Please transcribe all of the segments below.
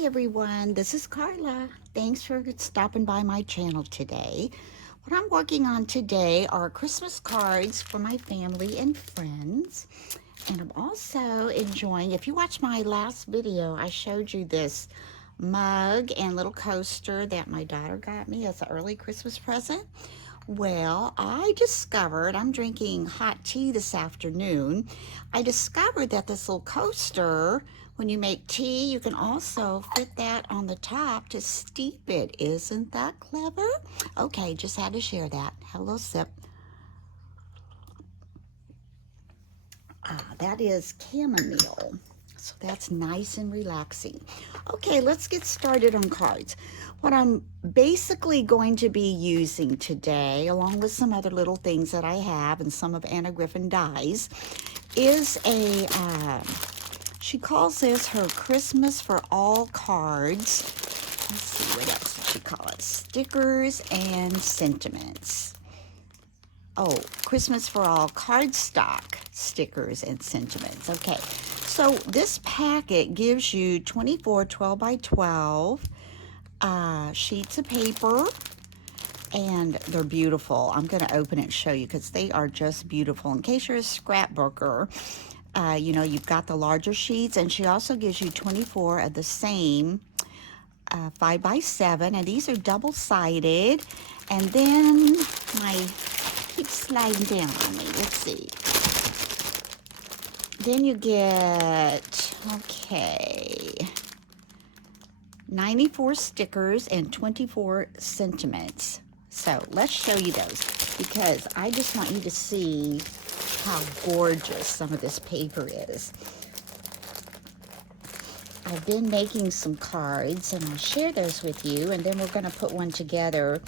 Hi everyone, this is Carla. Thanks for stopping by my channel today. What I'm working on today are Christmas cards for my family and friends. And I'm also enjoying, if you watched my last video, I showed you this mug and little coaster that my daughter got me as an early Christmas present. Well, I discovered, I'm drinking hot tea this afternoon. I discovered that this little coaster, when you make tea, you can also fit that on the top to steep it. Isn't that clever? Okay, just had to share that. Have a little sip. That is chamomile. So that's nice and relaxing. Okay, let's get started on cards. What I'm basically going to be using today, along with some other little things that I have and some of Anna Griffin dies, is she calls this her Christmas for All cards. Let's see, what else did she call it? Stickers and sentiments. Oh, Christmas for All cardstock stickers and sentiments. Okay, so this packet gives you 24 12 by 12 sheets of paper, and they're beautiful. I'm going to open it and show you because they are just beautiful. In case you're a scrapbooker, you know, you've got the larger sheets, and she also gives you 24 of the same 5 by 7, and these are double-sided. And then keeps sliding down on me. Let's see. Then you get, okay, 94 stickers and 24 sentiments. So let's show you those because I just want you to see how gorgeous some of this paper is. I've been making some cards and I'll share those with you, and then we're going to put one together,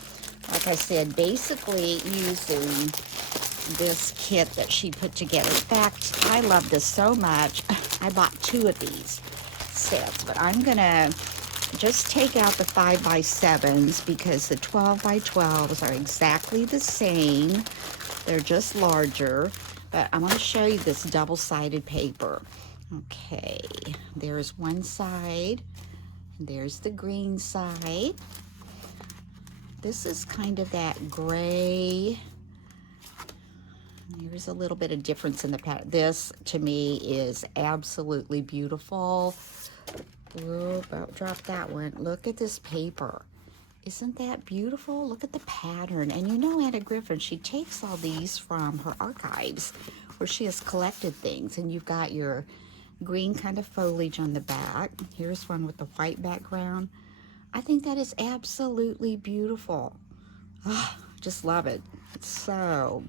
like I said, basically using this kit that she put together. In fact, I love this so much. I bought 2 of these sets, but I'm going to just take out the 5 by 7s because the 12 by 12s are exactly the same. They're just larger, but I'm going to show you this double-sided paper. Okay, there's one side, and there's the green side. This is kind of that gray. There's a little bit of difference in the pattern. This, to me, is absolutely beautiful. Whoop, drop that one. Look at this paper. Isn't that beautiful? Look at the pattern. And you know Anna Griffin, she takes all these from her archives where she has collected things. And you've got your green kind of foliage on the back. Here's one with the white background. I think that is absolutely beautiful. Oh, just love it. It's so,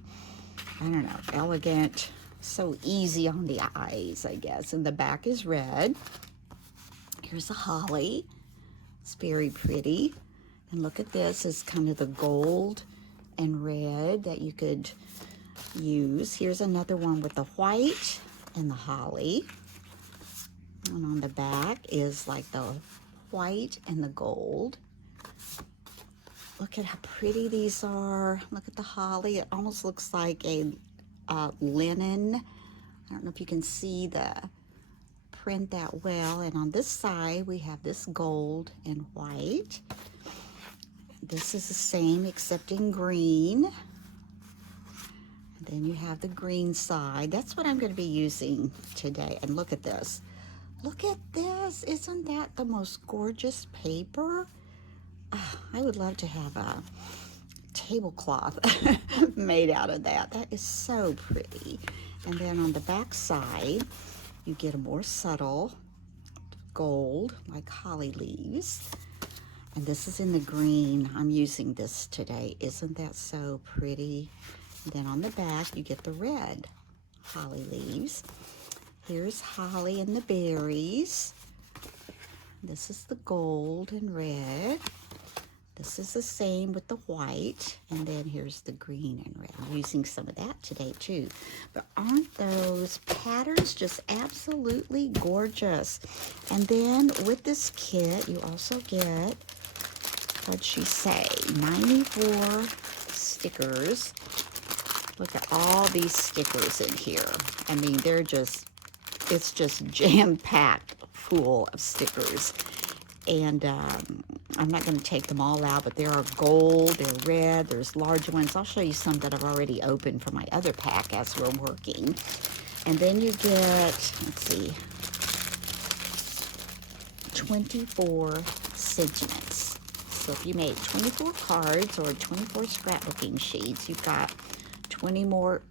I don't know, elegant, so easy on the eyes, I guess. And the back is red. Here's a holly. It's very pretty. And look at this, it's kind of the gold and red that you could use. Here's another one with the white and the holly. And on the back is like the white and the gold. Look at how pretty these are. Look at the holly. It almost looks like a linen. I don't know if you can see the print that well. And on this side, we have this gold and white. This is the same except in green. And then you have the green side. That's what I'm going to be using today. And look at this. Look at this. Isn't that the most gorgeous paper? I would love to have a tablecloth made out of that. That is so pretty. And then on the back side, you get a more subtle gold, like holly leaves. And this is in the green. I'm using this today. Isn't that so pretty? And then on the back, you get the red holly leaves. Here's holly and the berries. This is the gold and red. This is the same with the white, and then here's the green and red. I'm using some of that today too. But aren't those patterns just absolutely gorgeous? And then with this kit, you also get, what'd she say, 94 stickers. Look at all these stickers in here. I mean, they're just, it's just jam-packed full of stickers. And I'm not going to take them all out, but there are gold, they're red, there's large ones. I'll show you some that I've already opened for my other pack as we're working. And then you get, let's see, 24 sentiments. So if you made 24 cards or 24 scrapbooking sheets, you've got 24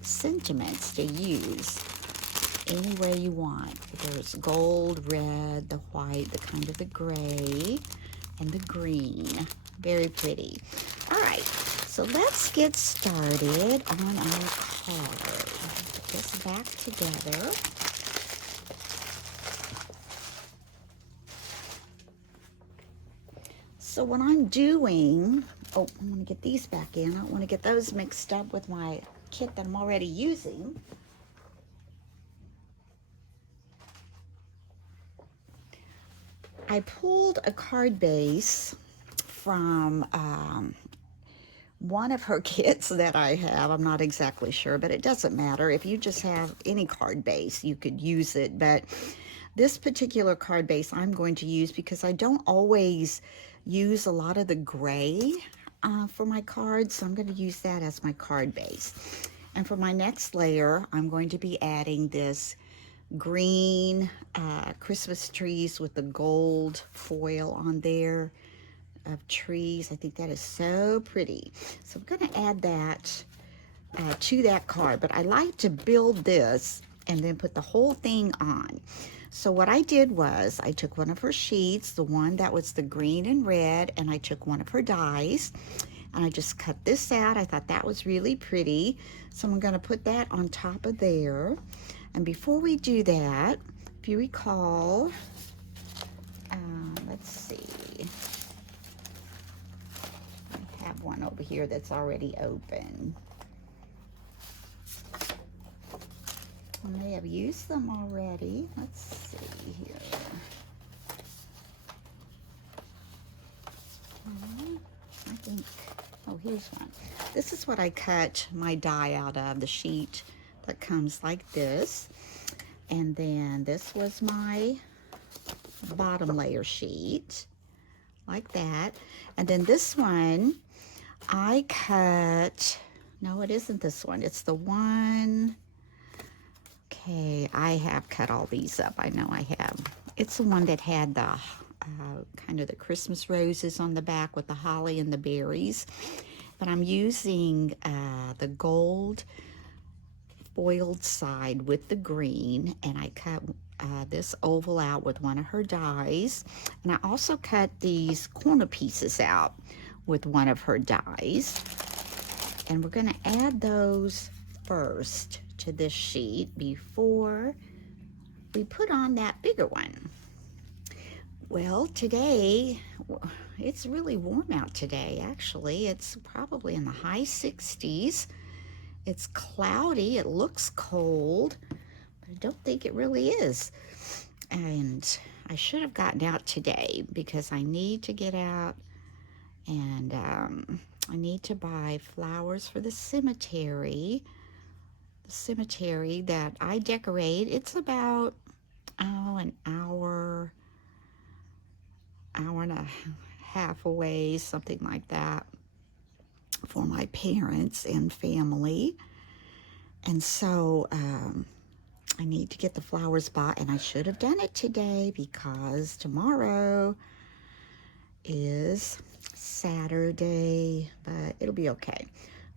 sentiments to use any way you want. There's gold, red, the white, the kind of the gray, and the green. Very pretty. All right, so let's get started on our card. Put this back together. So what I'm doing, oh, I'm going to get these back in. I don't want to get those mixed up with my kit that I'm already using. I pulled a card base from one of her kits that I have. I'm not exactly sure, but it doesn't matter. If you just have any card base, you could use it. But this particular card base I'm going to use because I don't always use a lot of the gray for my cards, so I'm going to use that as my card base. And for my next layer, I'm going to be adding this green Christmas trees with the gold foil on there of trees. I think that is so pretty. So I'm going to add that to that card, but I like to build this and then put the whole thing on. So what I did was I took one of her sheets, the one that was the green and red, and I took one of her dies and I just cut this out. I thought that was really pretty. So I'm going to put that on top of there. And before we do that, if you recall, let's see, I have one over here that's already open. I may have used them already. Let's see here. I think, oh, here's one. This is what I cut my die out of, the sheet that comes like this. And then this was my bottom layer sheet, like that. And then this one, I cut, no, it isn't this one. It's the one, okay, I have cut all these up. I know I have. It's the one that had the kind of the Christmas roses on the back with the holly and the berries. But I'm using the gold foiled side with the green, and I cut this oval out with one of her dies, and I also cut these corner pieces out with one of her dies, and we're going to add those first to this sheet before we put on that bigger one. Well, today it's really warm out today. Actually, it's probably in the high 60s. It's cloudy, it looks cold, but I don't think it really is. And I should have gotten out today because I need to get out and I need to buy flowers for the cemetery. The cemetery that I decorate, it's about, an hour and a half away, something like that, for my parents and family. And so I need to get the flowers bought, and I should have done it today because tomorrow is Saturday, but it'll be okay.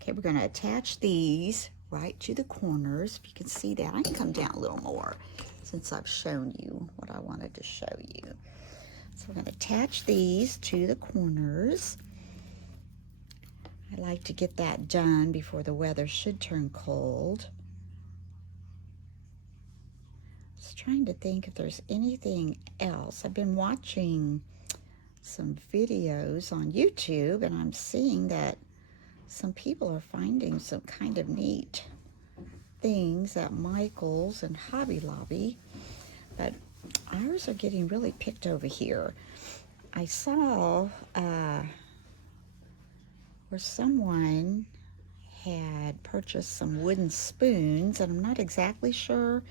Okay, we're going to attach these right to the corners. If you can see that, I can come down a little more since I've shown you what I wanted to show you. So we're going to attach these to the corners. I like to get that done before the weather should turn cold. Just trying to think if there's anything else. I've been watching some videos on YouTube, and I'm seeing that some people are finding some kind of neat things at Michael's and Hobby Lobby, but ours are getting really picked over here. I saw where someone had purchased some wooden spoons, and I'm not exactly sure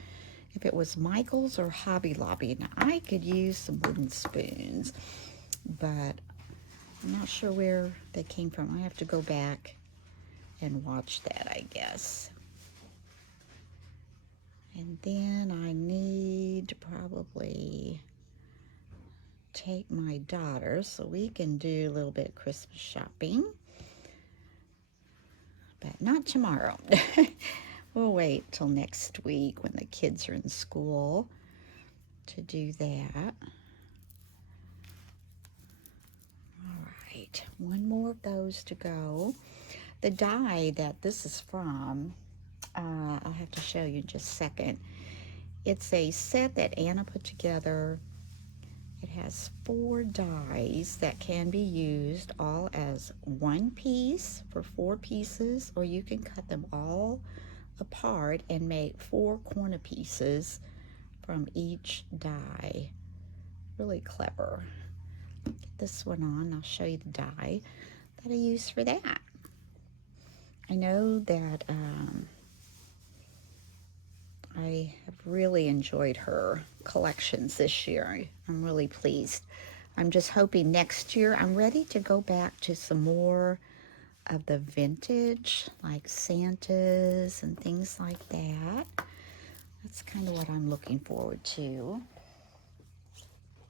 if it was Michael's or Hobby Lobby. Now, I could use some wooden spoons, but I'm not sure where they came from. I have to go back and watch that, I guess. And then I need to probably take my daughter so we can do a little bit of Christmas shopping. But not tomorrow. We'll wait till next week when the kids are in school to do that. All right, one more of those to go. The die that this is from, I'll have to show you in just a second. It's a set that Anna put together. It has 4 dies that can be used all as one piece for 4 pieces, or you can cut them all apart and make 4 corner pieces from each die. Really clever. Get this one on. I'll show you the die that I use for that. I know that I have really enjoyed her collections this year. I'm really pleased. I'm just hoping next year I'm ready to go back to some more of the vintage, like Santas and things like that. That's kind of what I'm looking forward to.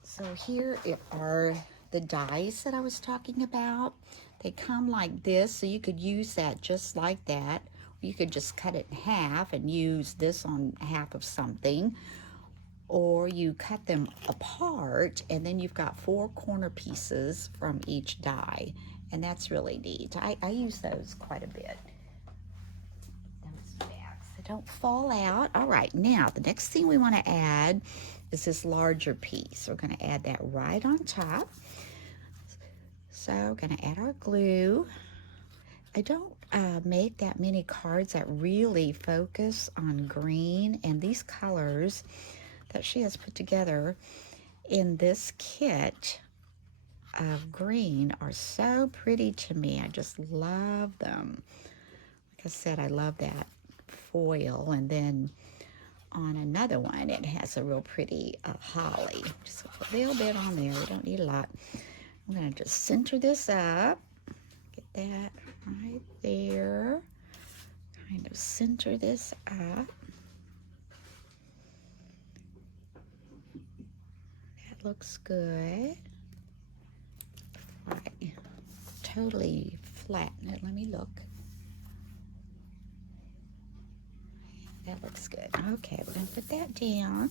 So here are the dies that I was talking about. They come like this, so you could use that just like that. You could just cut it in half and use this on half of something. Or you cut them apart, and then you've got 4 corner pieces from each die. And that's really neat. I use those quite a bit. Those bags, they don't fall out. All right, now the next thing we want to add is this larger piece. We're going to add that right on top. So we're going to add our glue. I don't make that many cards that really focus on green, and these colors that she has put together in this kit of green are so pretty to me. I just love them. Like I said, I love that foil, and then on another one it has a real pretty holly. Just a little bit on there. We don't need a lot. I'm going to just center this up. Get that right there. Kind of center this up. That looks good. Right. Totally flatten it. Let me look. That looks good. Okay, we're going to put that down.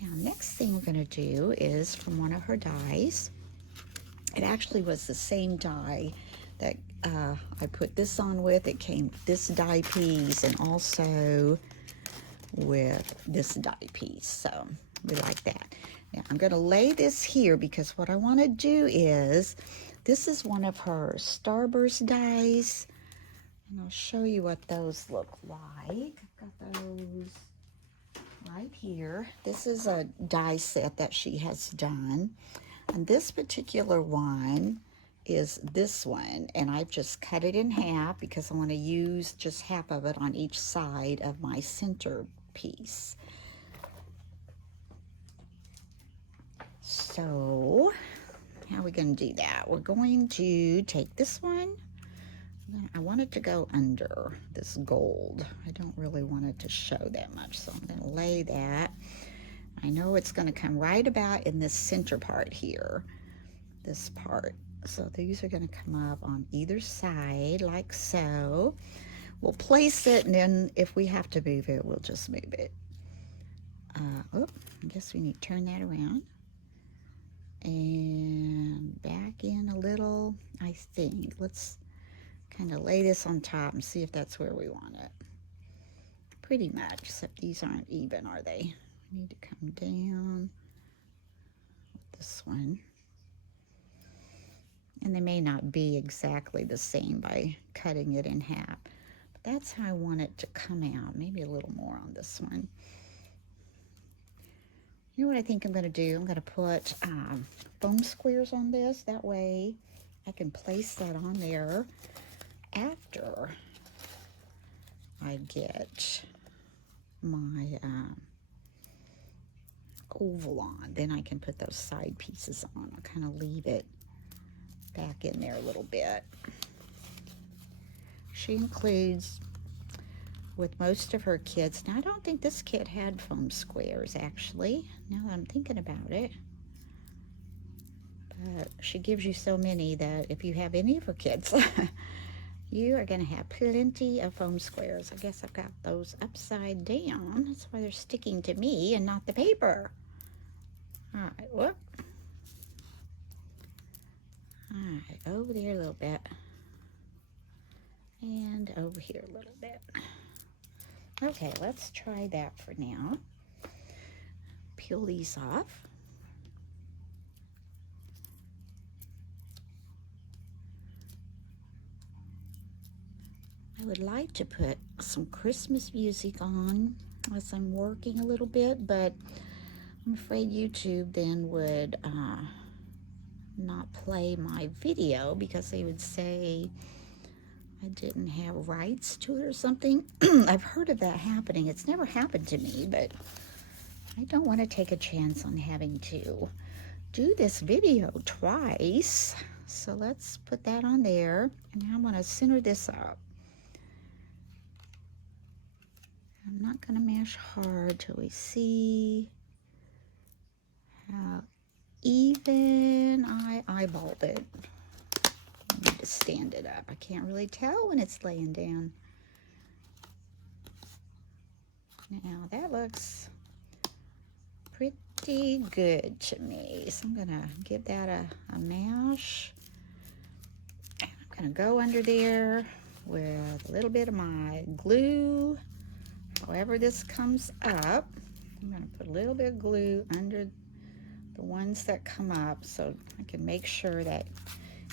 Now, next thing we're going to do is from one of her dies. It actually was the same die that I put this on with. It came with this die piece and also with this die piece. So we like that. Now I'm going to lay this here because what I want to do is, this is one of her Starburst dies. And I'll show you what those look like. I've got those right here. This is a die set that she has done. And this particular one is this one, and I've just cut it in half because I want to use just half of it on each side of my center piece. So how are we going to do that? We're going to take this one. I want it to go under this gold. I don't really want it to show that much, so I'm going to lay that. I know it's going to come right about in this center part here, this part. So these are going to come up on either side like so. We'll place it, and then if we have to move it, we'll just move it. I guess we need to turn that around and back in a little, I think. Let's kind of lay this on top and see if that's where we want it. Pretty much, except these aren't even, are they? We need to come down with this one. And they may not be exactly the same by cutting it in half. But that's how I want it to come out. Maybe a little more on this one. You know what I think I'm going to do? I'm going to put foam squares on this. That way I can place that on there after I get my oval on. Then I can put those side pieces on. I'll kind of leave it back in there a little bit. She includes, with most of her kits, now I don't think this kit had foam squares actually, now that I'm thinking about it. But she gives you so many that if you have any of her kits, you are going to have plenty of foam squares. I guess I've got those upside down. That's why they're sticking to me and not the paper. All right, whoop. All right, over there a little bit. And over here a little bit. Okay, let's try that for now. Peel these off. I would like to put some Christmas music on as I'm working a little bit, but I'm afraid YouTube then would not play my video because they would say I didn't have rights to it or something. I've heard of that happening. It's never happened to me, but I don't want to take a chance on having to do this video twice. So let's put that on there, and now I'm going to center this up. I'm not going to mash hard till we see how even I eyeballed it. I need to stand it up. I can't really tell when it's laying down. Now that looks pretty good to me. So I'm going to give that a mash. And I'm going to go under there with a little bit of my glue. However this comes up, I'm going to put a little bit of glue under the ones that come up so I can make sure that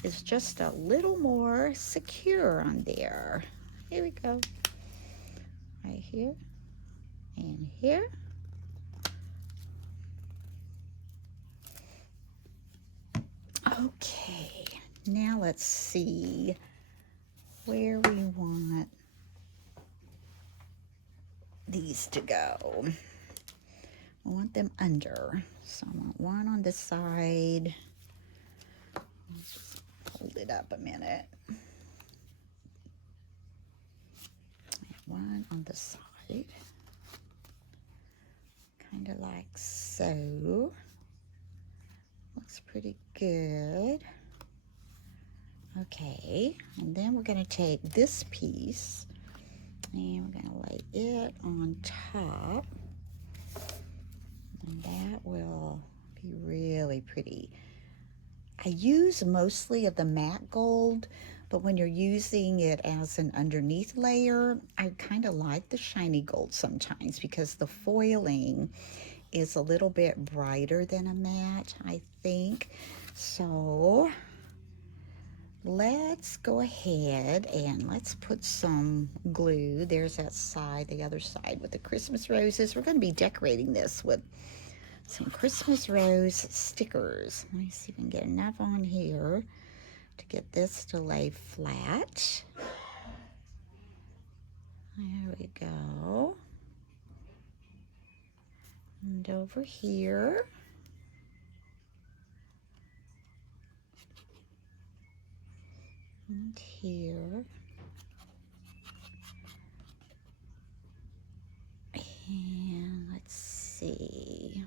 it's just a little more secure on there. Here we go. Right here and here. Okay, now let's see where we want these to go. I want them under, so I want one on this side. Let's just hold it up a minute. One on the side, kind of like so. Looks pretty good. Okay, and then we're going to take this piece and we're going to lay it on top, and that will be really pretty. I use mostly of the matte gold, but when you're using it as an underneath layer, I kind of like the shiny gold sometimes because the foiling is a little bit brighter than a matte, I think. So let's go ahead and let's put some glue. There's that side, the other side with the Christmas roses. We're going to be decorating this with some Christmas rose stickers. Let me see if we can get enough on here to get this to lay flat. There we go. And over here. And here. And let's see.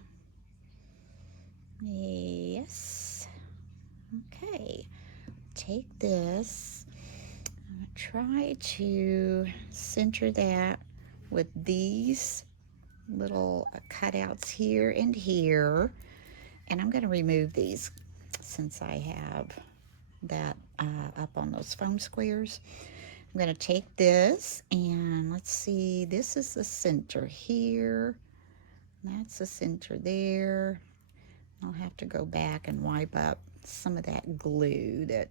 Yes. Okay. Take this. I'm going to try to center that with these little cutouts here and here. And I'm going to remove these since I have that up on those foam squares. I'm going to take this and let's see, this is the center here. That's the center there. I'll have to go back and wipe up some of that glue that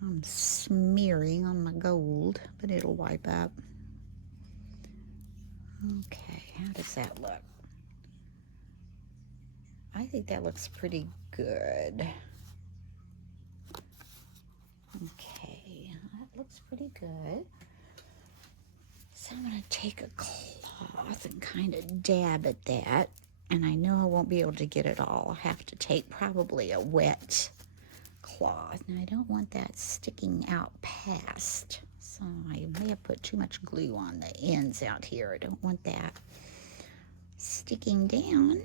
I'm smearing on my gold, but it'll wipe up. Okay, how does that look? I think that looks pretty good. Okay, that looks pretty good. So So I'm going to take a cloth and kind of dab at that. And I know I won't be able to get it all. I'll have to take probably a wet cloth. Now I don't want that sticking out past. So I may have put too much glue on the ends out here. I don't want that sticking down.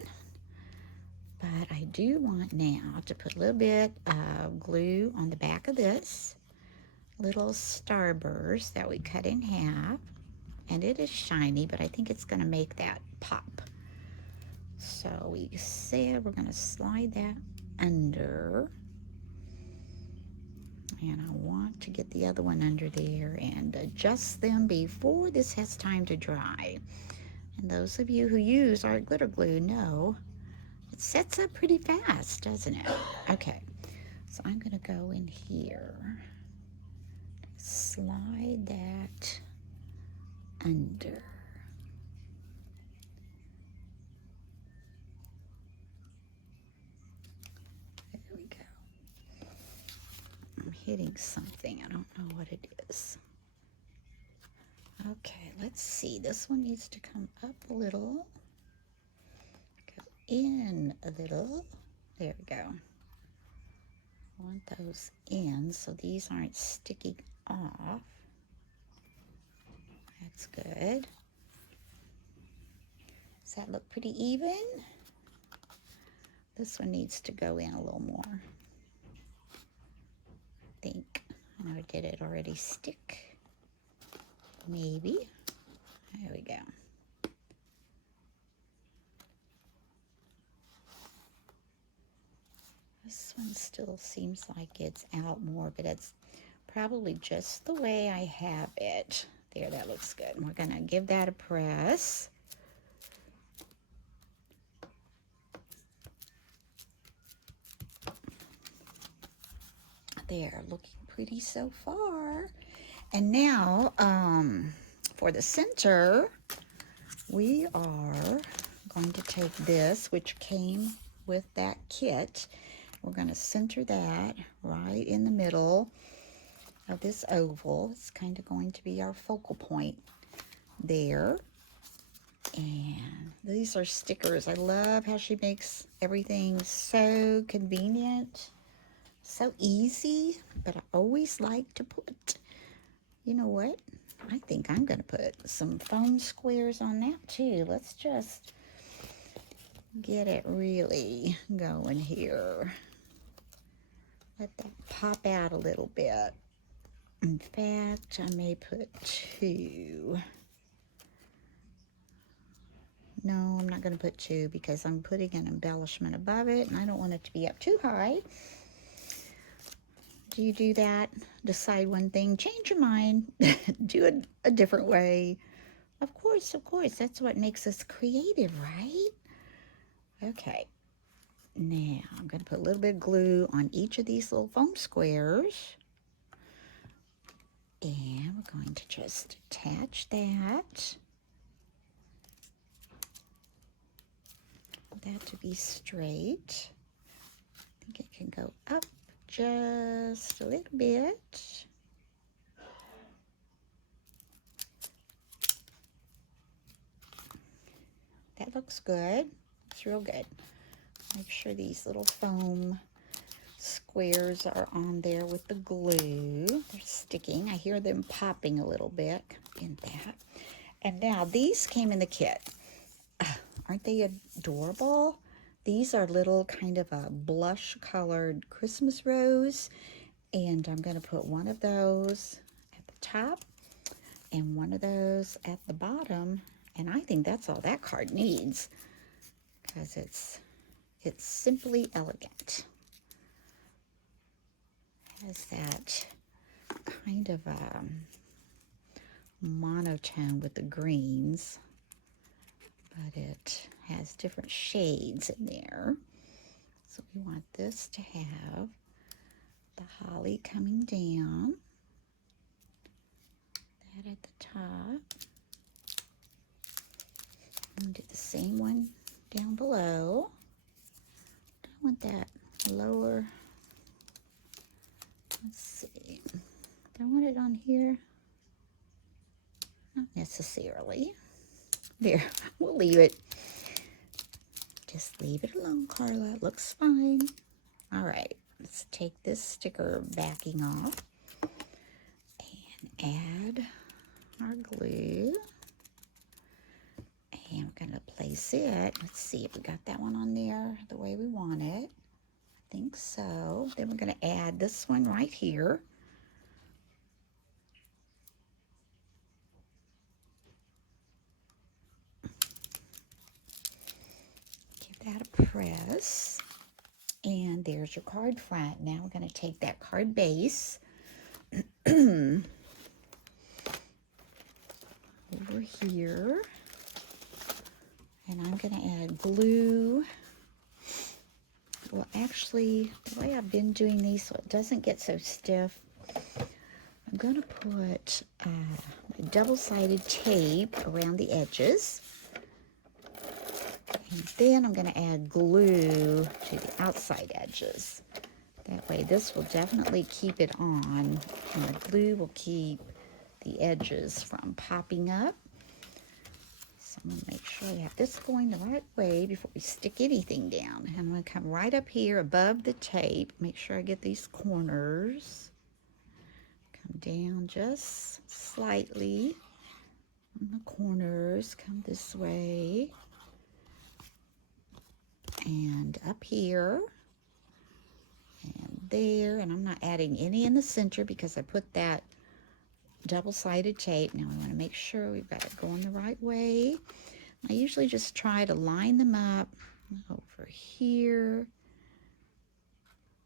But I do want now to put a little bit of glue on the back of this. Little starburst that we cut in half. And it is shiny, but I think it's going to make that pop. So we said we're going to slide that under. And I want to get the other one under there and adjust them before this has time to dry. And those of you who use art glitter glue know it sets up pretty fast, doesn't it? Okay, so I'm going to go in here, slide that under. There we go. I'm hitting something. I don't know what it is. Okay, let's see. This one needs to come up a little. Go in a little. There we go. I want those in so these aren't sticking off. That's good. Does that look pretty even? This one needs to go in a little more. I think. Or did it already stick? Maybe. There we go. This one still seems like it's out more, but it's probably just the way I have it. There, that looks good. We're going to give that a press. There, looking pretty so far. And now, for the center, we are going to take this, which came with that kit. We're going to center that right in the middle of this oval. It's kind of going to be our focal point there. And these are stickers. I love how she makes everything so convenient, so easy, but I always like to put, you know what? I think I'm going to put some foam squares on that too. Let's just get it really going here. Let that pop out a little bit. In fact, I may put 2. No, I'm not going to put 2 because I'm putting an embellishment above it and I don't want it to be up too high. Do you do that? Decide one thing, change your mind, do it a different way. Of course, that's what makes us creative, right? Okay. Now, I'm going to put a little bit of glue on each of these little foam squares. And we're going to just attach that. That to be straight. I think it can go up just a little bit. That looks good. It's real good. Make sure these little foam squares are on there with the glue. They're sticking. I hear them popping a little bit in that. And now these came in the kit. Aren't they adorable? These are little kind of a blush colored Christmas rose. And I'm going to put one of those at the top and one of those at the bottom. And I think that's all that card needs because it's simply elegant. It has that kind of monotone with the greens, but it has different shades in there. So we want this to have the holly coming down, that at the top. And do the same one down below. I want that lower. Let's see. Do I want it on here? Not necessarily. There, we'll leave it. Just leave it alone, Carla. It looks fine. All right, let's take this sticker backing off and add our glue. And I'm going to place it. Let's see if we got that one on there the way we want it. I think so. Then we're going to add this one right here. Give that a press. And there's your card front. Now we're going to take that card base over here. And I'm going to add glue. Well, actually, the way I've been doing these so it doesn't get so stiff, I'm going to put double-sided tape around the edges. And then I'm going to add glue to the outside edges. That way, this will definitely keep it on, and the glue will keep the edges from popping up. So I'm going to make sure I have this going the right way before we stick anything down. And I'm going to come right up here above the tape, make sure I get these corners. Come down just slightly on the corners, come this way. And up here and there, and I'm not adding any in the center because I put that double-sided tape. Now we want to make sure we've got it going the right way. I usually just try to line them up over here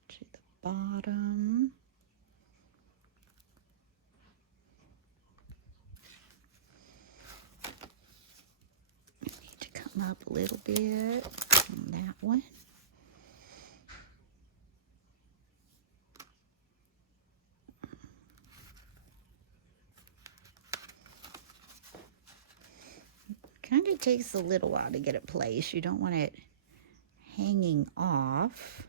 to the bottom. I need to come up a little bit on that one. Kind of takes a little while to get it placed. You don't want it hanging off.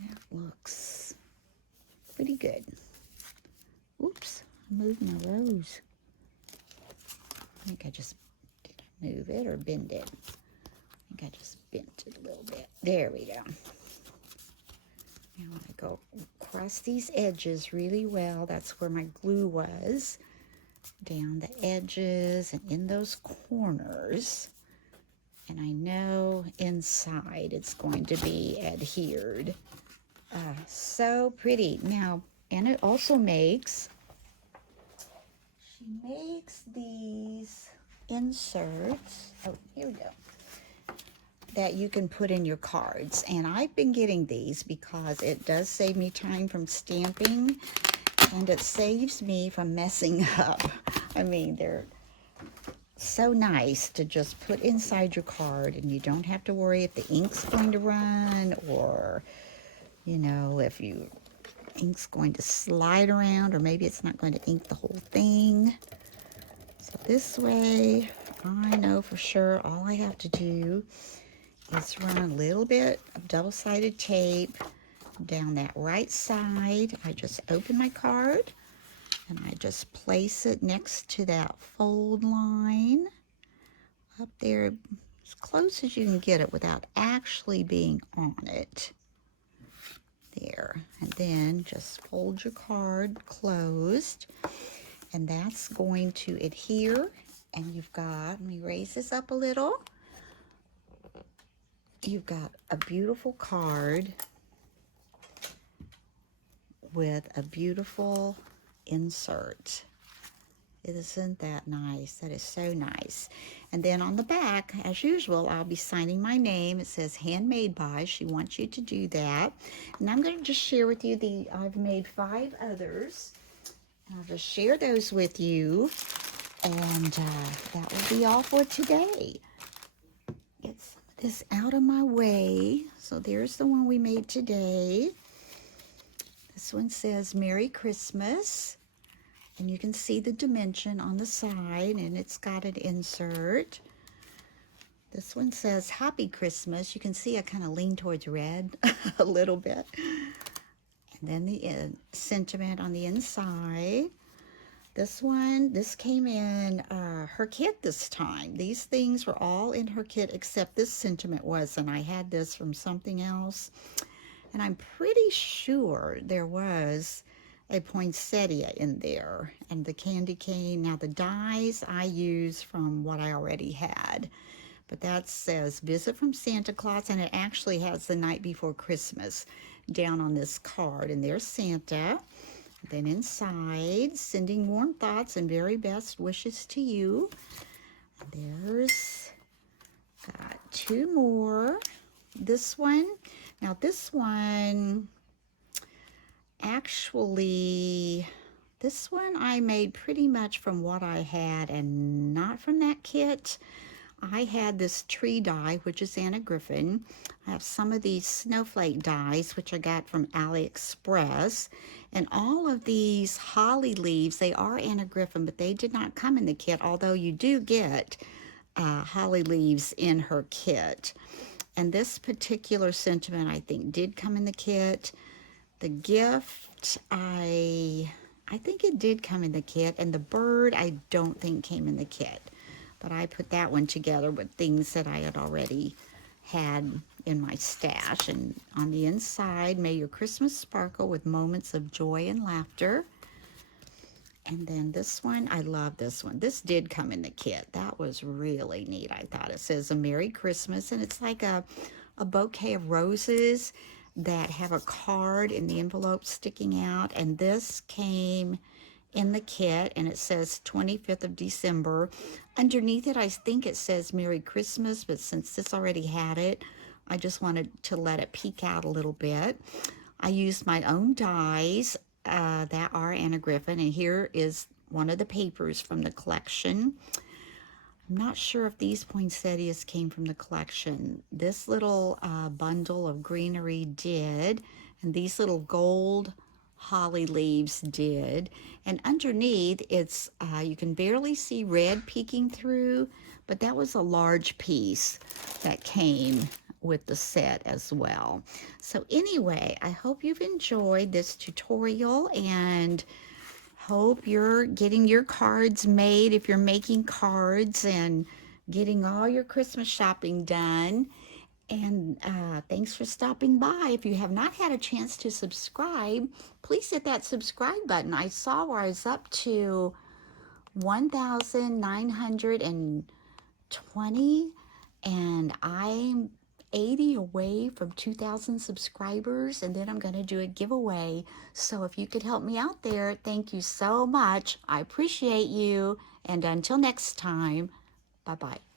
That looks pretty good. Oops, I moved my rose. I think I just, did I move it or bend it? I think I just bent it a little bit. There we go. Now I go across these edges really well. That's where my glue was. Down the edges and in those corners. And I know inside it's going to be adhered. So pretty. Now, Anna also makes, she makes these inserts. Oh, here we go. That you can put in your cards. And I've been getting these because it does save me time from stamping and it saves me from messing up. I mean, they're so nice to just put inside your card and you don't have to worry if the ink's going to run or, you know, if ink's going to slide around or maybe it's not going to ink the whole thing. So this way, I know for sure all I have to do is run a little bit of double-sided tape down that right side. I just open my card and I just place it next to that fold line up there as close as you can get it without actually being on it. There. And then just fold your card closed and that's going to adhere. And you've got, let me raise this up a little. You've got a beautiful card with a beautiful insert. Isn't that nice? That is so nice. And then on the back, as usual, I'll be signing my name. It says handmade by. She wants you to do that. And I'm going to just share with you I've made 5 others. I'll just share those with you. And that will be all for today. Get some of this out of my way. So there's the one we made today. This one says Merry Christmas. And you can see the dimension on the side, and it's got an insert. This one says Happy Christmas. You can see I kind of lean towards red a little bit. And And then the sentiment on the inside. This came in her kit this time. These things were all in her kit except this sentiment wasn't. I had this from something else. And I'm pretty sure there was a poinsettia in there and the candy cane. Now the dies I use from what I already had. But that says visit from Santa Claus, and it actually has the night before Christmas down on this card. And there's Santa. Then inside, sending warm thoughts and very best wishes to you. There's got two more. This one. Now this one, actually, this one I made pretty much from what I had and not from that kit. I had this tree die, which is Anna Griffin. I have some of these snowflake dies, which I got from AliExpress. And all of these holly leaves, they are Anna Griffin, but they did not come in the kit, although you do get holly leaves in her kit. And this particular sentiment, I think, did come in the kit. The gift, I think it did come in the kit. And the bird, I don't think came in the kit. But I put that one together with things that I had already had in my stash. And on the inside, may your Christmas sparkle with moments of joy and laughter. And then this one, I love this one. This did come in the kit. That was really neat, I thought. It says a Merry Christmas, and it's like a bouquet of roses that have a card in the envelope sticking out. And this came in the kit, and it says 25th of December. Underneath it, I think it says Merry Christmas, but since this already had it, I just wanted to let it peek out a little bit. I used my own dies that are Anna Griffin, and here is one of the papers from the collection. I'm not sure if these poinsettias came from the collection. This little bundle of greenery did, and these little gold holly leaves did. And underneath, it's you can barely see red peeking through, but that was a large piece that came with the set as well. So anyway, I hope you've enjoyed this tutorial, and hope you're getting your cards made if you're making cards and getting all your Christmas shopping done. And thanks for stopping by. If you have not had a chance to subscribe, please hit that subscribe button. I saw where I was up to 1,920, and I'm 80 away from 2,000 subscribers, and then I'm going to do a giveaway. So if you could help me out there, thank you so much. I appreciate you, and until next time, bye-bye.